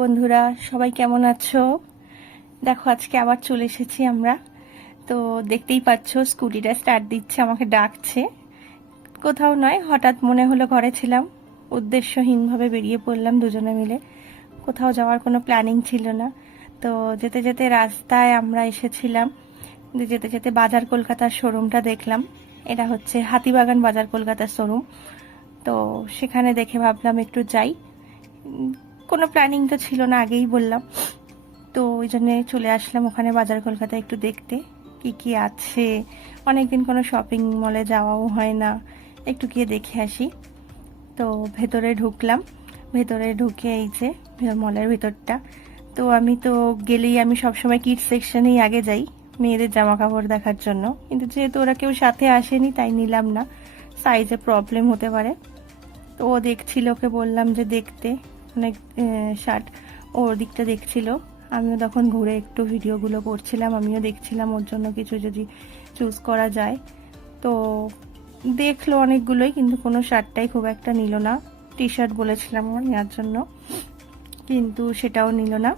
বন্ধুরা, সবাই কেমন আছো? দেখো আজকে আবার চলে এসেছি আমরা। তো দেখতেই পাচ্ছ স্কুটিটা স্টার্ট দিচ্ছে, আমাকে ডাকছে। কোথাও নয়, হঠাৎ মনে হলো ঘরে ছিলাম, উদ্দেশ্যহীনভাবে বেরিয়ে পড়লাম দুজনে মিলে। কোথাও যাওয়ার কোনো প্ল্যানিং ছিল না। তো যেতে যেতে রাস্তায় আমরা এসেছিলাম, যেতে যেতে বাজার কলকাতার শোরুমটা দেখলাম। এটা হচ্ছে হাতিবাগান বাজার কলকাতার শোরুম। তো সেখানে দেখে ভাবলাম একটু যাই। কোনো প্ল্যানিং তো ছিল না, আগেই বললাম। তো ওই জন্যে চলে আসলাম ওখানে বাজার কলকাতা একটু দেখতে কি কি আছে। অনেকদিন কোনো শপিং মলে যাওয়াও হয় না, একটু গিয়ে দেখে আসি। তো ভেতরে ঢুকলাম, ভেতরে ঢুকে এই যে মলের ভিতরটা। তো আমি তো গেলেই আমি সবসময় কিডস সেকশনেই আগে যাই মেয়েদের জামা কাপড় দেখার জন্য, কিন্তু যেহেতু ওরা কেউ সাথে আসেনি তাই নিলাম না, সাইজে প্রবলেম হতে পারে। তো ও দেখছিল, ওকে বললাম যে দেখতে অনেক শার্ট, ওর দিকটা দেখছিল। আমিও তখন ঘুরে একটু ভিডিওগুলো করছিলাম, আমিও দেখছিলাম ওর জন্য কিছু যদি চুজ করা যায়। তো দেখলো অনেকগুলোই, কিন্তু কোনো শার্টটাই খুব একটা নিল না। টি শার্ট বলেছিলাম আমার নেওয়ার জন্য, কিন্তু সেটাও নিল না।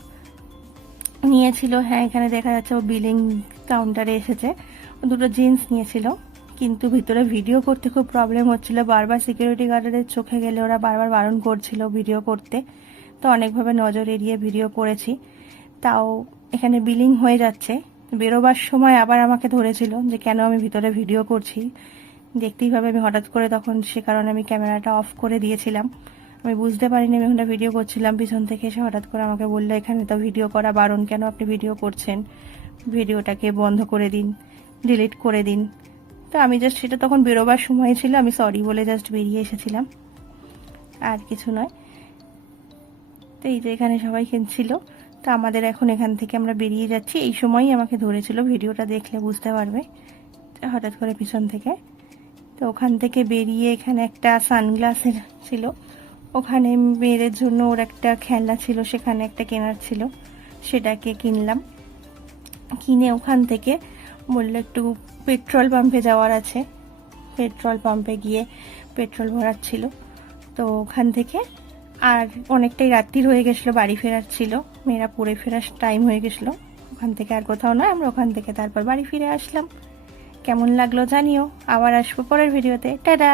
নিয়েছিল, হ্যাঁ এখানে দেখা যাচ্ছে ও বিলিং কাউন্টারে এসেছে, ও দুটো জিন্স নিয়েছিল। কিন্তু ভিতরে ভিডিও করতে খুব প্রবলেম হচ্ছিল, বারবার সিকিউরিটি গার্ডের চোখে গেলে ওরা বারবার বারণ করছিল ভিডিও করতে। তো অনেকভাবে নজর এড়িয়ে ভিডিও করেছি, তাও এখানে বিলিং হয়ে যাচ্ছে। বেরোবার সময় আবার আমাকে ধরেছিল যে কেন আমি ভিতরে ভিডিও করছি। দেখতেই পাবে আমি হঠাৎ করে তখন সে কারণে আমি ক্যামেরাটা অফ করে দিয়েছিলাম। আমি বুঝতে পারিনি আমি ওখানে ভিডিও করছিলাম, পিছন থেকে এসে হঠাৎ করে আমাকে বললো এখানে তো ভিডিও করা বারণ, কেন আপনি ভিডিও করছেন, ভিডিওটাকে বন্ধ করে দিন, ডিলিট করে দিন। তো আমি জাস্ট সেটা তখন বেরোবার সময় ছিল, আমি সরি বলে জাস্ট বেরিয়ে এসেছিলাম, আর কিছু নয়। তো এই যে এখানে সবাই কিনছিল। তো আমাদের এখন এখান থেকে আমরা বেরিয়ে যাচ্ছি, এই সময়ই আমাকে ধরেছিল, ভিডিওটা দেখলে বুঝতে পারবে হঠাৎ করে পিছন থেকে। তো ওখান থেকে বেরিয়ে এখানে একটা সানগ্লাসের ছিল, ওখানে মেয়েদের জন্য ওর একটা খেলনা ছিল, সেখানে একটা কেনার ছিল, সেটাকে কিনলাম। কিনে ওখান থেকে বললো একটু পেট্রোল পাম্পে যাওয়ার আছে, পেট্রোল পাম্পে গিয়ে পেট্রোল ভরাচ্ছিল। তো ওখান থেকে আর অনেকটাই রাত্রির হয়ে গেছিলো, বাড়ি ফেরার ছিল, মেয়েরা পড়ে ফেরার টাইম হয়ে গেছিলো। ওখান থেকে আর কোথাও নয়, আমরা ওখান থেকে তারপর বাড়ি ফিরে আসলাম। কেমন লাগলো জানিও, আবার আসবো পরের ভিডিওতে। টাটা।